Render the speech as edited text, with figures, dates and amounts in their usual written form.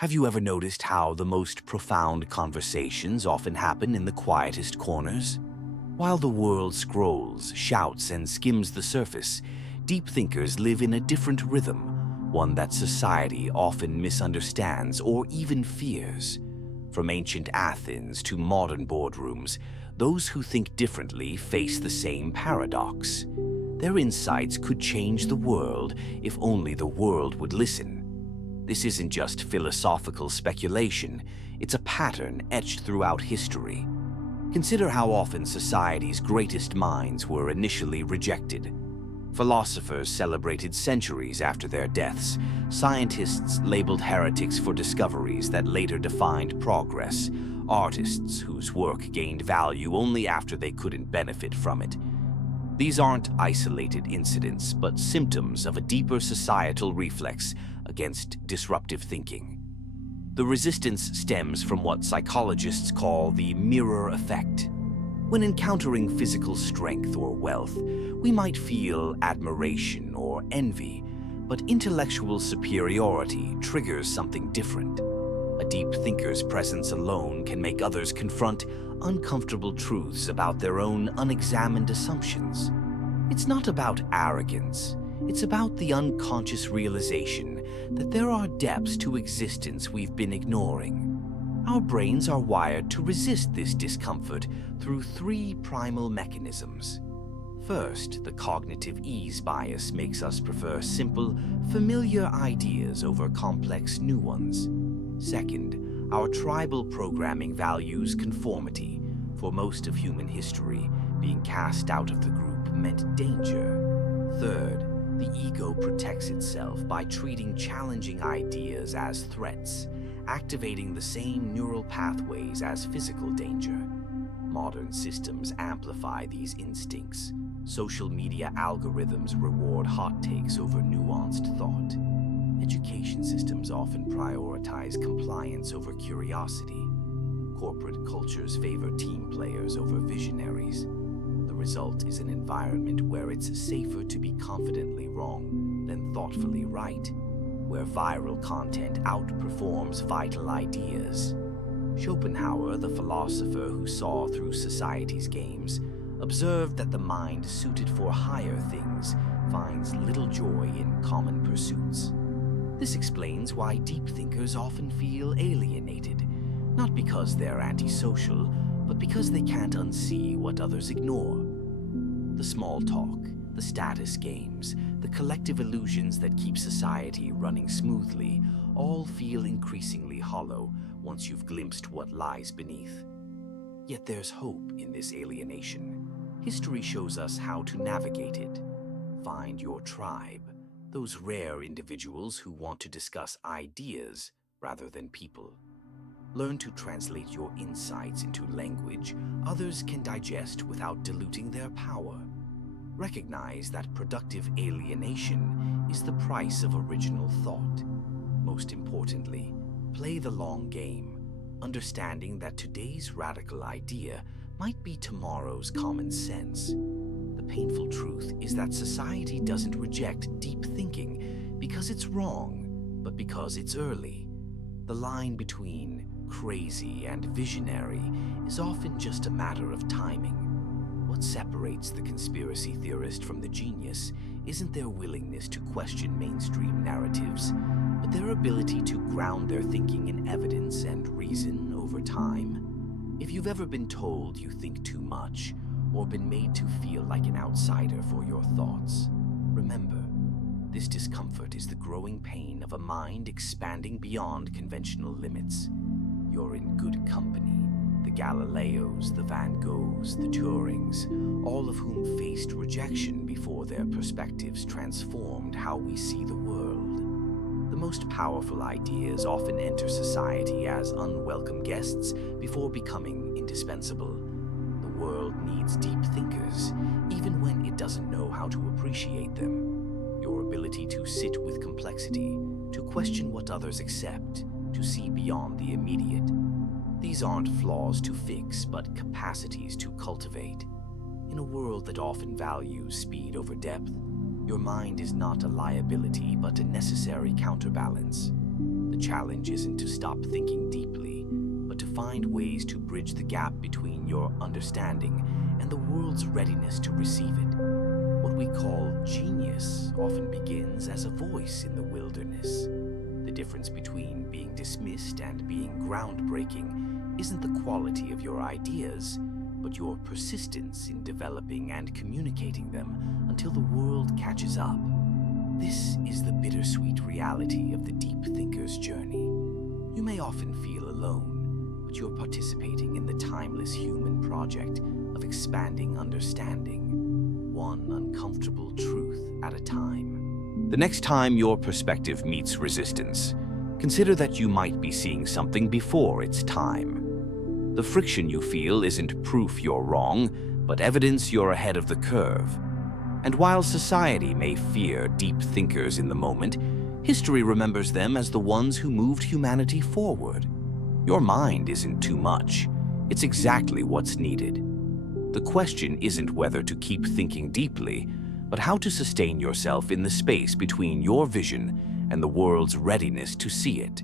Have you ever noticed how the most profound conversations often happen in the quietest corners? While the world scrolls, shouts, and skims the surface, deep thinkers live in a different rhythm, one that society often misunderstands or even fears. From ancient Athens to modern boardrooms, those who think differently face the same paradox. Their insights could change the world if only the world would listen. This isn't just philosophical speculation, it's a pattern etched throughout history. Consider how often society's greatest minds were initially rejected. Philosophers celebrated centuries after their deaths. Scientists labeled heretics for discoveries that later defined progress. Artists whose work gained value only after they couldn't benefit from it. These aren't isolated incidents, but symptoms of a deeper societal reflex against disruptive thinking. The resistance stems from what psychologists call the mirror effect. When encountering physical strength or wealth, we might feel admiration or envy, but intellectual superiority triggers something different. A deep thinker's presence alone can make others confront uncomfortable truths about their own unexamined assumptions. It's not about arrogance. It's about the unconscious realization that there are depths to existence we've been ignoring. Our brains are wired to resist this discomfort through three primal mechanisms. First, the cognitive ease bias makes us prefer simple, familiar ideas over complex new ones. Second, our tribal programming values conformity. For most of human history, being cast out of the group meant danger. Third, the ego protects itself by treating challenging ideas as threats, activating the same neural pathways as physical danger. Modern systems amplify these instincts. Social media algorithms reward hot takes over nuanced thought. Education systems often prioritize compliance over curiosity. Corporate cultures favor team players over visionaries. The result is an environment where it's safer to be confidently wrong than thoughtfully right, where viral content outperforms vital ideas. Schopenhauer, the philosopher who saw through society's games, observed that the mind suited for higher things finds little joy in common pursuits. This explains why deep thinkers often feel alienated, not because they're antisocial, but because they can't unsee what others ignore. The small talk, the status games, the collective illusions that keep society running smoothly all feel increasingly hollow once you've glimpsed what lies beneath. Yet there's hope in this alienation. History shows us how to navigate it. Find your tribe, those rare individuals who want to discuss ideas rather than people. Learn to translate your insights into language others can digest without diluting their power. Recognize that productive alienation is the price of original thought. Most importantly, play the long game, understanding that today's radical idea might be tomorrow's common sense. The painful truth is that society doesn't reject deep thinking because it's wrong, but because it's early. The line between crazy and visionary is often just a matter of timing. What separates the conspiracy theorist from the genius isn't their willingness to question mainstream narratives, but their ability to ground their thinking in evidence and reason over time. If you've ever been told you think too much, or been made to feel like an outsider for your thoughts, remember, this discomfort is the growing pain of a mind expanding beyond conventional limits. You're in good company. The Galileos, the Van Goghs, the Turings, all of whom faced rejection before their perspectives transformed how we see the world. The most powerful ideas often enter society as unwelcome guests before becoming indispensable. The world needs deep thinkers, even when it doesn't know how to appreciate them. Your ability to sit with complexity, to question what others accept, to see beyond the immediate. These aren't flaws to fix, but capacities to cultivate. In a world that often values speed over depth, your mind is not a liability, but a necessary counterbalance. The challenge isn't to stop thinking deeply, but to find ways to bridge the gap between your understanding and the world's readiness to receive it. What we call genius often begins as a voice in the wilderness. The difference between being dismissed and being groundbreaking isn't the quality of your ideas, but your persistence in developing and communicating them until the world catches up. This is the bittersweet reality of the deep thinker's journey. You may often feel alone, but you're participating in the timeless human project of expanding understanding, one uncomfortable truth at a time. The next time your perspective meets resistance, consider that you might be seeing something before its time. The friction you feel isn't proof you're wrong, but evidence you're ahead of the curve. And while society may fear deep thinkers in the moment, history remembers them as the ones who moved humanity forward. Your mind isn't too much. It's exactly what's needed. The question isn't whether to keep thinking deeply, but how to sustain yourself in the space between your vision and the world's readiness to see it.